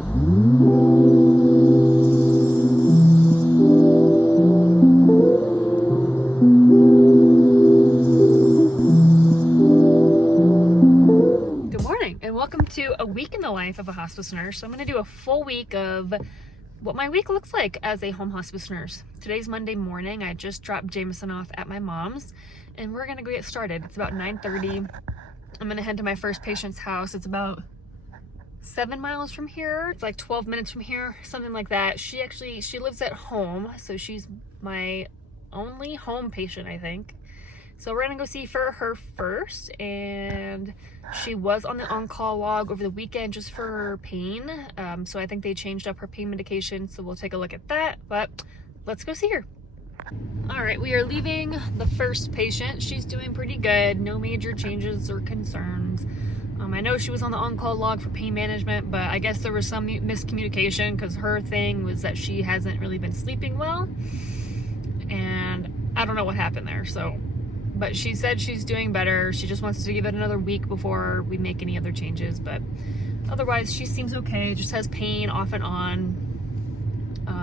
Good morning and welcome to a week in the life of a hospice nurse. So I'm going to do a full week of what my week looks like as a home hospice nurse. Today's Monday morning. I just dropped Jameson off at my mom's and we're going to go get started. It's about 9:30. I'm going to head to my first patient's house. It's about 7 miles from here. It's like 12 minutes from here, something like that. She lives at home, so she's my only home patient, I think. So we're gonna go see for her first, and she was on the on-call log over the weekend just for her pain. So I think they changed up her pain medication, so we'll take a look at that, but let's go see her. All right, we are leaving the first patient. She's doing pretty good, no major changes or concerns. I know she was on the on-call log for pain management, but I guess there was some miscommunication because her thing was that she hasn't really been sleeping well, and I don't know what happened there, but she said she's doing better. She just wants to give it another week before we make any other changes, but otherwise she seems okay. Just has pain off and on,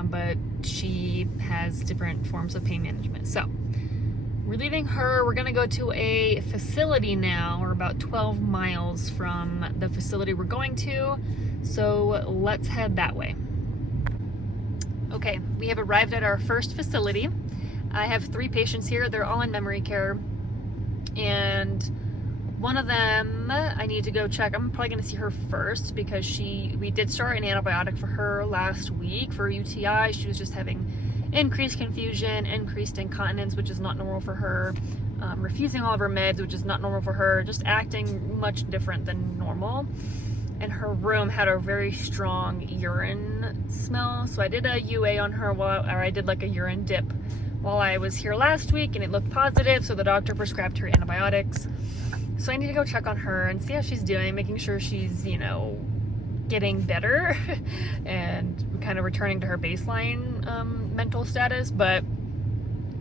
but she has different forms of pain management. So we're leaving her. We're gonna go to a facility now. We're about 12 miles from the facility we're going to, so let's head that way. Okay, we have arrived at our first facility. I have 3 patients here. They're all in memory care, and one of them I need to go check. I'm probably going to see her first because we did start an antibiotic for her last week for UTI. She was just having increased confusion, increased incontinence, which is not normal for her, refusing all of her meds, which is not normal for her, just acting much different than normal. And her room had a very strong urine smell, so I did a UA on her, I did like a urine dip while I was here last week, and it looked positive, so the doctor prescribed her antibiotics. So I need to go check on her and see how she's doing, making sure she's, getting better and kind of returning to her baseline mental status. But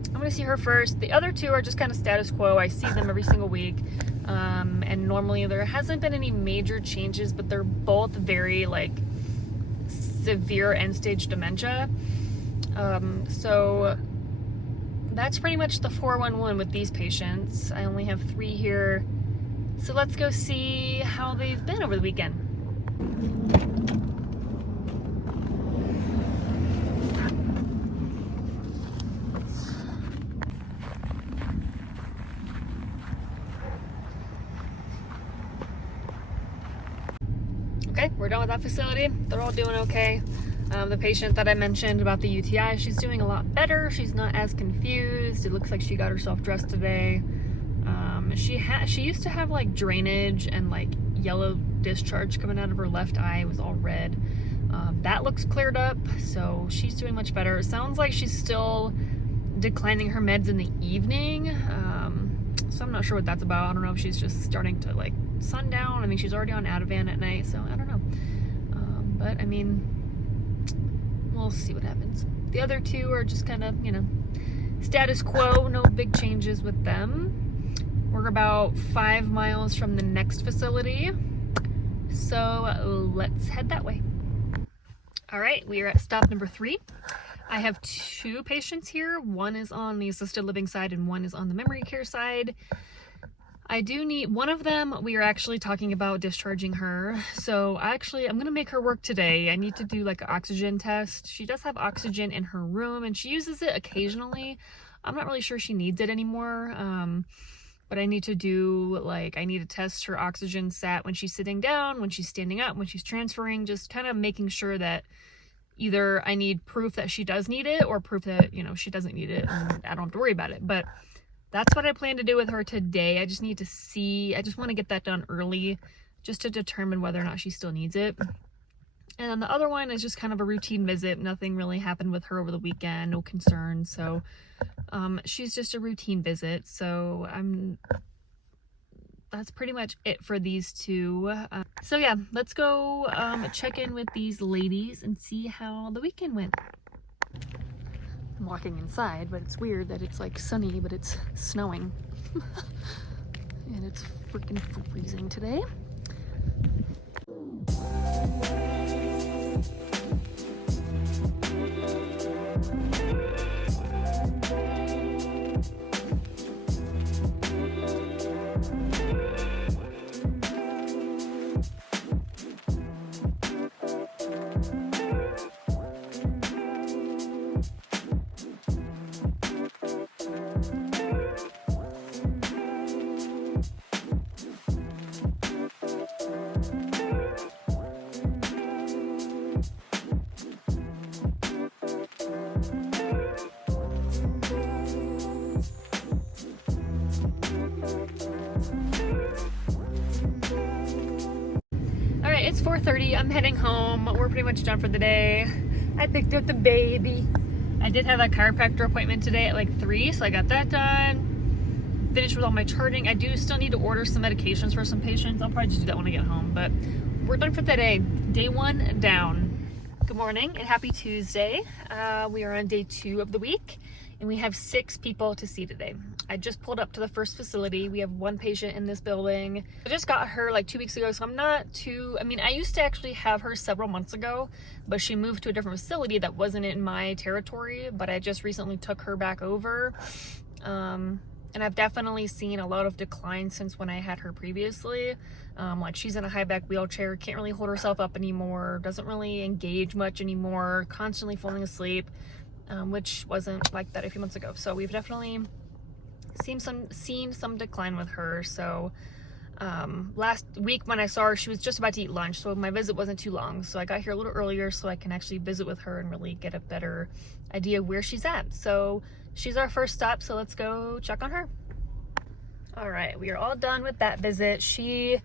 I'm gonna see her first. The other 2 are just kind of status quo. I see them every single week, and normally there hasn't been any major changes, but they're both very severe end-stage dementia. So that's pretty much the 411 with these patients. I only have 3 here. So let's go see how they've been over the weekend. Okay, we're done with that facility. They're all doing okay. The patient that I mentioned about the UTI, she's doing a lot better. She's not as confused. It looks like she got herself dressed today. She used to have drainage and yellow discharge coming out of her left eye. It was all red. That looks cleared up, so she's doing much better. It sounds like she's still declining her meds in the evening, so I'm not sure what that's about. I don't know if she's just starting to sundown. I mean, she's already on Ativan at night, so I don't know. But I mean, we'll see what happens. The other 2 are just kind of, status quo, no big changes with them. We're about 5 miles from the next facility, so let's head that way. All right, we are at stop number 3. I have 2 patients here. One is on the assisted living side and one is on the memory care side. I do need one of them. We are actually talking about discharging her, so I'm gonna make her work today. I need to do an oxygen test. She does have oxygen in her room and she uses it occasionally. I'm not really sure she needs it anymore, but I need to do I need to test her oxygen sat when she's sitting down, when she's standing up, when she's transferring, just kind of making sure that either I need proof that she does need it or proof that she doesn't need it and I don't have to worry about it. But that's what I plan to do with her today. I just need to see, I just want to get that done early just to determine whether or not she still needs it. And then the other one is just kind of a routine visit. Nothing really happened with her over the weekend, no concerns. So she's just a routine visit. So that's pretty much it for these 2. So yeah, let's go check in with these ladies and see how the weekend went. I'm walking inside, but it's weird that it's sunny, but it's snowing. And it's freaking freezing today. 4:30. I'm heading home. We're pretty much done for the day. I picked up the baby. I did have a chiropractor appointment today at like 3, so I got that done. Finished with all my charting. I do still need to order some medications for some patients. I'll probably just do that when I get home, but we're done for the day. Day 1 down. Good morning and happy Tuesday. We are on day 2 of the week, and we have 6 people to see today. I just pulled up to the first facility. We have 1 patient in this building. I just got her like 2 weeks ago, so I'm not too, I used to actually have her several months ago, but she moved to a different facility that wasn't in my territory, but I just recently took her back over. And I've definitely seen a lot of decline since when I had her previously. Like she's in a high back wheelchair, can't really hold herself up anymore, doesn't really engage much anymore, constantly falling asleep, which wasn't like that a few months ago. So we've definitely seen some decline with her. So last week when I saw her, she was just about to eat lunch, so my visit wasn't too long. So I got here a little earlier so I can actually visit with her and really get a better idea of where she's at. So she's our first stop, so let's go check on her. All right, we are all done with that visit. She's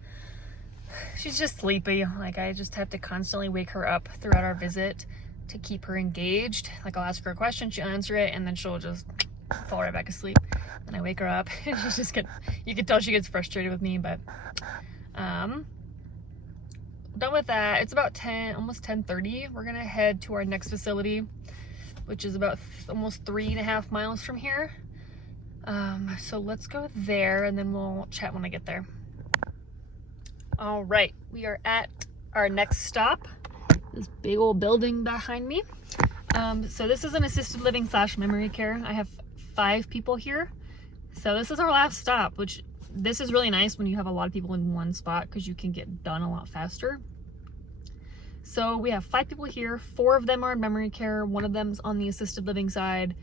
just sleepy. Like I just have to constantly wake her up throughout our visit to keep her engaged. Like I'll ask her a question, she'll answer it, and then she'll just fall right back asleep. And I wake her up and she just you can tell she gets frustrated with me, but done with that. It's about almost 10:30. We're gonna head to our next facility, which is about almost 3.5 miles from here. So let's go there and then we'll chat when I get there. All right, we are at our next stop, this big old building behind me. So this is an assisted living / memory care. I have 5 people here. So this is our last stop, which this is really nice when you have a lot of people in one spot because you can get done a lot faster. So we have 5 people here. 4 of them are in memory care. 1 of them's on the assisted living side.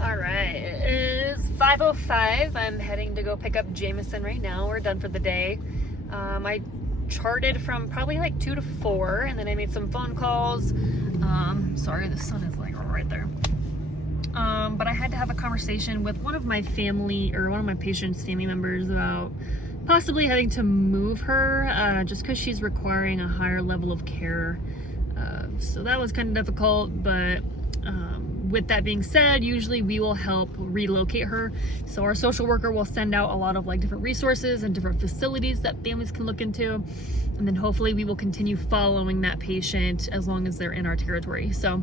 All right, it is 5:05. I'm heading to go pick up Jameson right now. We're done for the day. I charted from probably like 2 to 4, and then I made some phone calls. Sorry, the sun is like right there. But I had to have a conversation with one of my patient's family members about possibly having to move her just because she's requiring a higher level of care. So that was kind of difficult, but with that being said, usually we will help relocate her. So our social worker will send out a lot of like different resources and different facilities that families can look into. And then hopefully we will continue following that patient as long as they're in our territory. So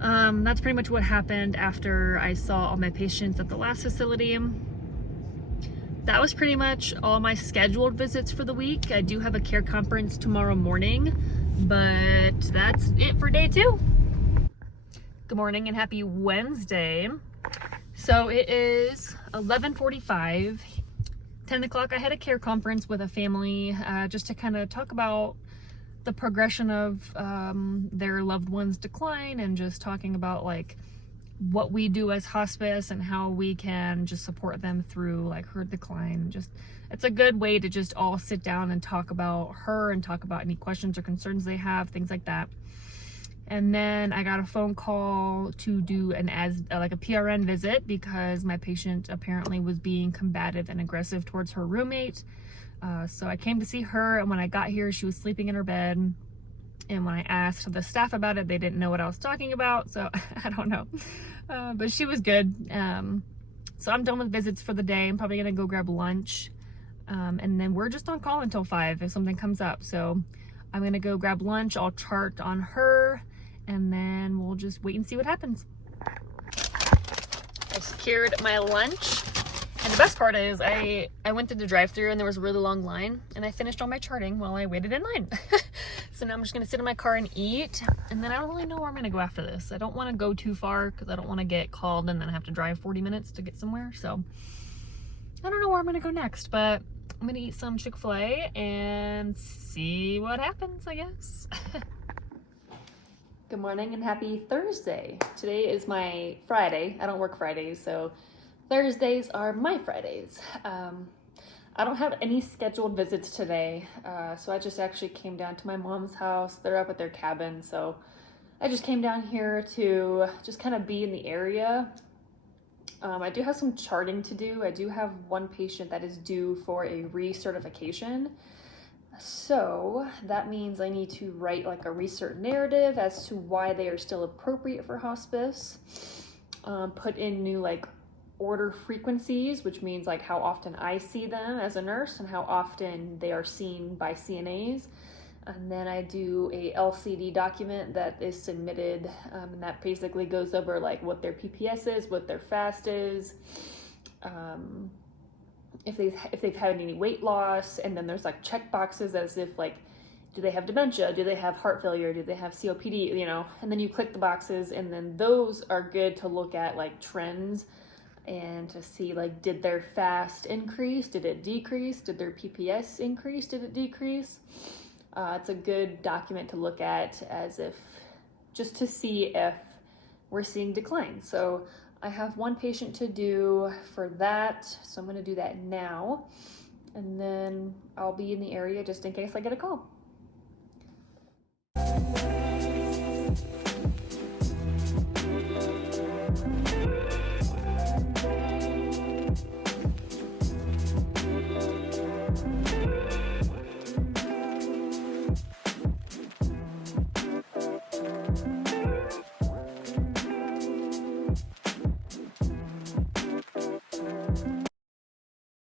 that's pretty much what happened after I saw all my patients at the last facility. That was pretty much all my scheduled visits for the week. I do have a care conference tomorrow morning, but that's it for day 2. Good morning and happy Wednesday. So it is 11:45, 10 o'clock. I had a care conference with a family just to kind of talk about the progression of their loved one's decline, and just talking about like what we do as hospice and how we can just support them through like her decline. Just it's a good way to just all sit down and talk about her and talk about any questions or concerns they have, things like that. And then I got a phone call to do a PRN visit because my patient apparently was being combative and aggressive towards her roommate. So I came to see her, and when I got here, she was sleeping in her bed. And when I asked the staff about it, they didn't know what I was talking about. So I don't know, but she was good. So I'm done with visits for the day. I'm probably gonna go grab lunch. And then we're just on call until 5 if something comes up. So I'm gonna go grab lunch. I'll chart on her, and then we'll just wait and see what happens. I secured my lunch, and the best part is I went through the drive-thru and there was a really long line, and I finished all my charting while I waited in line. So now I'm just gonna sit in my car and eat, and then I don't really know where I'm gonna go after this. I don't want to go too far because I don't want to get called and then have to drive 40 minutes to get somewhere. So I don't know where I'm gonna go next, but I'm gonna eat some Chick-fil-A and see what happens, I guess. Good morning and happy Thursday. Today is my Friday. I don't work Fridays, so Thursdays are my Fridays. I don't have any scheduled visits today, so I just actually came down to my mom's house. They're up at their cabin, so I just came down here to just kind of be in the area. I do have some charting to do. I do have one patient that is due for a recertification. So that means I need to write like a recert narrative as to why they are still appropriate for hospice. Put in new like order frequencies, which means like how often I see them as a nurse and how often they are seen by CNAs. And then I do a LCD document that is submitted, and that basically goes over like what their PPS is, what their FAST is, if they've had any weight loss, and then there's like check boxes as if like, do they have dementia? Do they have heart failure? Do they have COPD? You know, and then you click the boxes, and then those are good to look at like trends and to see like, did their FAST increase? Did it decrease? Did their PPS increase? Did it decrease? It's a good document to look at as if, just to see if we're seeing decline. So I have one patient to do for that. So I'm gonna do that now. And then I'll be in the area just in case I get a call.